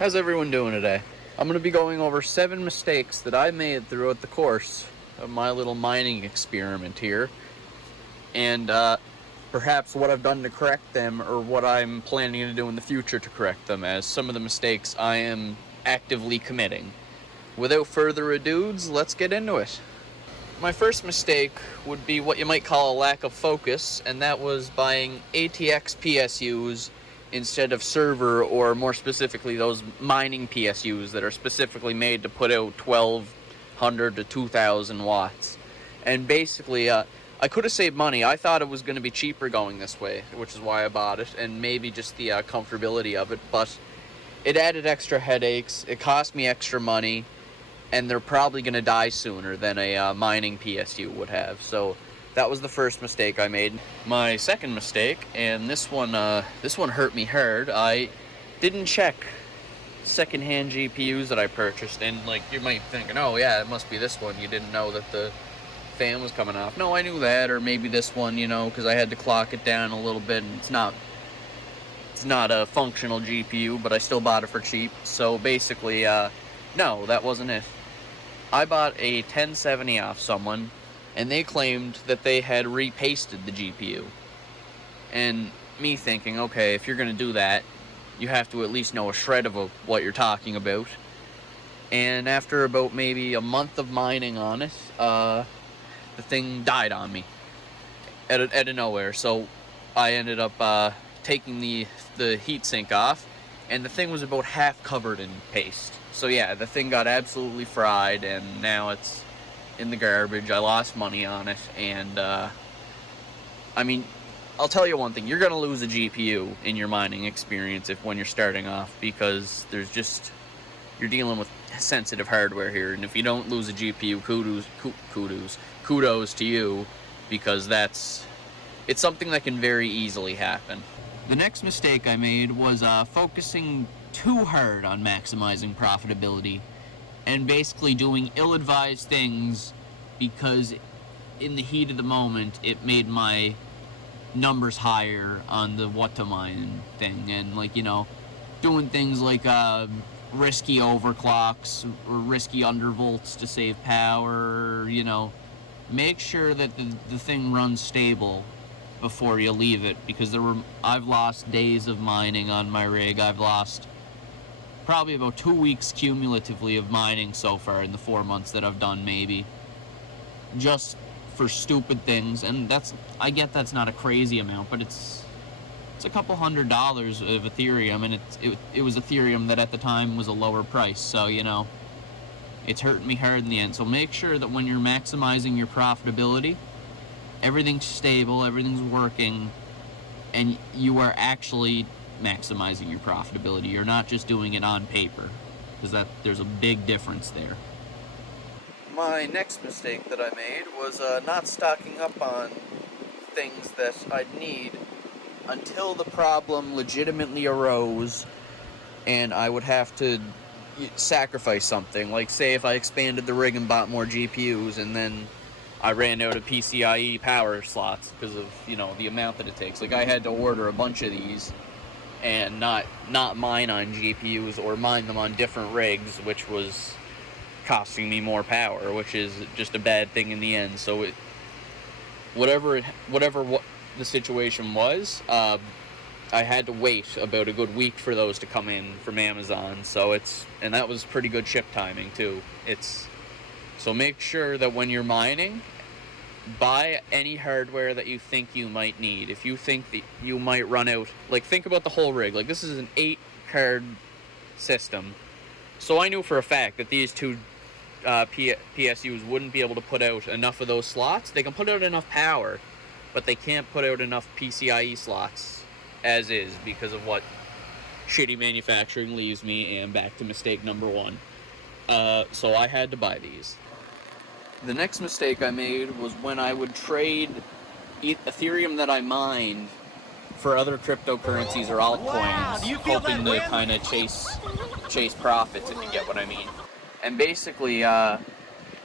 How's everyone doing today? I'm going to be going over 7 mistakes that I made throughout the course of my little mining experiment here, and perhaps what I've done to correct them, or what I'm planning to do in the future to correct them, as some of the mistakes I am actively committing. Without further ado, let's get into it. My first mistake would be what you might call a lack of focus, and that was buying ATX PSUs instead of server, or more specifically those mining PSUs that are specifically made to put out 1200 to 2000 watts. And basically, I could have saved money. I thought it was going to be cheaper going this way, which is why I bought it, and maybe just the comfortability of it, but it added extra headaches, it cost me extra money, and they're probably going to die sooner than a mining PSU would have. So that was the first mistake I made. My second mistake, and this one hurt me hard. I didn't check secondhand GPUs that I purchased, and like you might think, oh yeah, it must be this one. You didn't know that the fan was coming off. No, I knew that, or maybe this one, because I had to clock it down a little bit, and it's not a functional GPU, but I still bought it for cheap. So basically, no, that wasn't it. I bought a 1070 off someone, and they claimed that they had repasted the GPU. And me thinking, okay, if you're going to do that, you have to at least know a shred of what you're talking about. And after about maybe a month of mining on it, the thing died on me out of nowhere. So I ended up taking the heatsink off, and the thing was about half covered in paste. So yeah, the thing got absolutely fried, and now it's in the garbage. I lost money on it, and I mean, I'll tell you one thing: you're gonna lose a GPU in your mining experience when you're starting off, because you're dealing with sensitive hardware here, and if you don't lose a GPU, kudos to you, because it's something that can very easily happen. The next mistake I made was focusing too hard on maximizing profitability, and basically doing ill-advised things because in the heat of the moment it made my numbers higher on the what to mine thing, and doing things like risky overclocks or risky undervolts to save power. Make sure that the thing runs stable before you leave it, because I've lost days of mining on my rig. I've lost probably about 2 weeks cumulatively of mining so far in the 4 months that I've done, maybe, just for stupid things. And I get that's not a crazy amount, but it's a couple $100 of Ethereum, and it was Ethereum that at the time was a lower price, so it's hurting me hard in the end. So make sure that when you're maximizing your profitability, everything's stable, everything's working, and you are actually maximizing your profitability. You're not just doing it on paper, because there's a big difference there. My next mistake that I made was not stocking up on things that I'd need until the problem legitimately arose and I would have to sacrifice something. Like, say if I expanded the rig and bought more GPUs, and then I ran out of PCIe power slots because of the amount that it takes. Like, I had to order a bunch of these and not mine on GPUs, or mine them on different rigs, which was costing me more power, which is just a bad thing in the end. So whatever the situation was, I had to wait about a good week for those to come in from Amazon. And that was pretty good ship timing too. So make sure that when you're mining, buy any hardware that you think you might need. If you think that you might run out, think about the whole rig. This is an 8-card system. So I knew for a fact that these two PSUs wouldn't be able to put out enough of those slots. They can put out enough power, but they can't put out enough PCIe slots as is, because of what shitty manufacturing leaves me, and back to mistake number 1. So I had to buy these. The next mistake I made was when I would trade Ethereum that I mined for other cryptocurrencies or altcoins, hoping to kind of chase profits, if you get what I mean. And basically, A,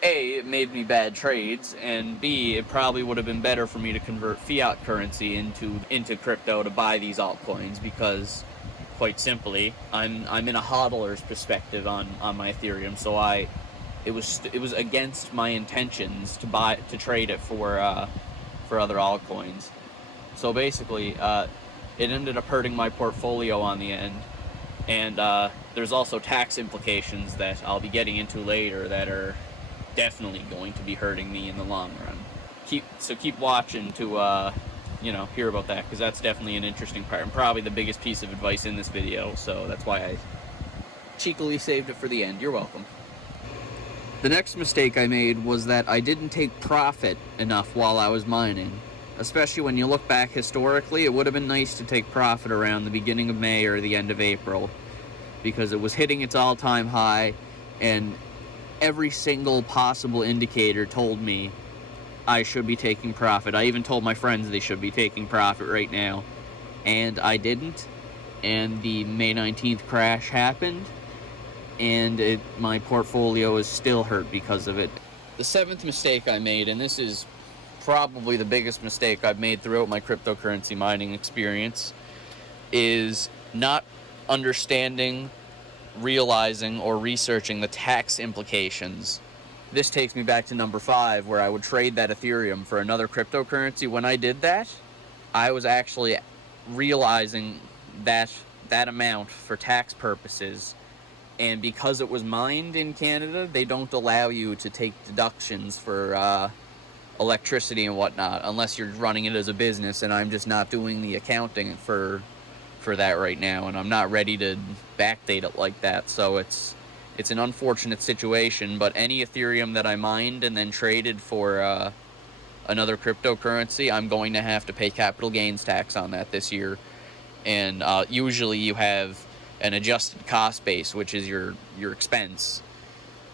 it made me bad trades, and B, it probably would have been better for me to convert fiat currency into crypto to buy these altcoins, because quite simply. I'm in a hodler's perspective on my Ethereum, so it was against my intentions to trade it for other altcoins. So basically, it ended up hurting my portfolio on the end, and there's also tax implications that I'll be getting into later that are definitely going to be hurting me in the long run. Keep watching to hear about that, because that's definitely an interesting part and probably the biggest piece of advice in this video. So that's why I cheekily saved it for the end. You're welcome. The next mistake I made was that I didn't take profit enough while I was mining. Especially when you look back historically, it would have been nice to take profit around the beginning of May or the end of April, because it was hitting its all-time high, and every single possible indicator told me I should be taking profit. I even told my friends they should be taking profit right now, and I didn't. And the May 19th crash happened, and my portfolio is still hurt because of it. The seventh mistake I made, and this is probably the biggest mistake I've made throughout my cryptocurrency mining experience, is not understanding, realizing, or researching the tax implications. This takes me back to number 5, where I would trade that Ethereum for another cryptocurrency. When I did that, I was actually realizing that amount for tax purposes, and because it was mined in Canada, they don't allow you to take deductions for electricity and whatnot unless you're running it as a business, and I'm just not doing the accounting for that right now, and I'm not ready to backdate it like that. So it's an unfortunate situation, but any Ethereum that I mined and then traded for another cryptocurrency, I'm going to have to pay capital gains tax on that this year. And usually you have an adjusted cost base, which is your expense.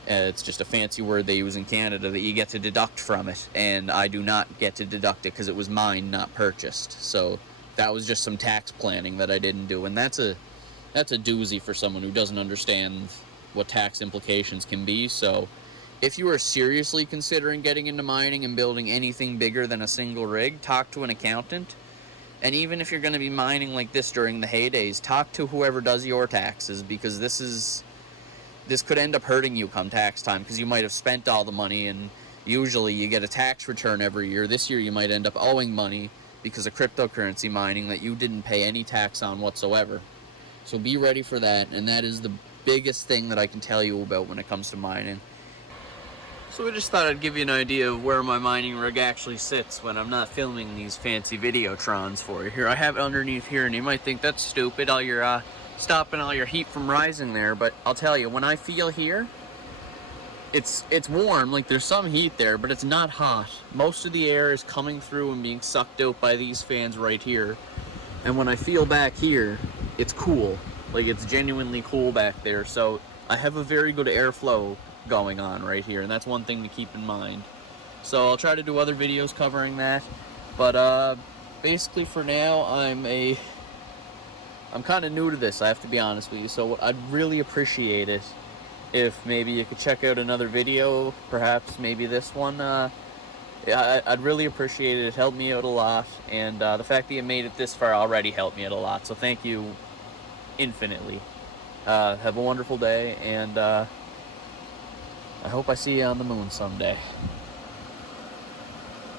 It's just a fancy word they use in Canada that you get to deduct from it, and I do not get to deduct it because it was mine, not purchased. So that was just some tax planning that I didn't do, and that's a doozy for someone who doesn't understand what tax implications can be. So if you are seriously considering getting into mining and building anything bigger than a single rig, talk to an accountant. And even if you're going to be mining like this during the heydays, talk to whoever does your taxes, because this could end up hurting you come tax time, because you might have spent all the money, and usually you get a tax return every year. This year you might end up owing money because of cryptocurrency mining that you didn't pay any tax on whatsoever. So be ready for that, and that is the biggest thing that I can tell you about when it comes to mining. So I just thought I'd give you an idea of where my mining rig actually sits when I'm not filming these fancy videotrons for you. Here, I have it underneath here, and you might think that's stupid, all your stopping all your heat from rising there, but I'll tell you, when I feel here, it's warm, like there's some heat there, but it's not hot. Most of the air is coming through and being sucked out by these fans right here. And when I feel back here, it's cool. Like, it's genuinely cool back there. So I have a very good airflow going on right here, and that's one thing to keep in mind. So I'll try to do other videos covering that, but basically for now, I'm kind of new to this, I have to be honest with you, so I'd really appreciate it if maybe you could check out another video, perhaps maybe this one. I'd really appreciate it. It helped me out a lot, and the fact that you made it this far already helped me out a lot, so thank you infinitely. Have a wonderful day, and I hope I see you on the moon someday.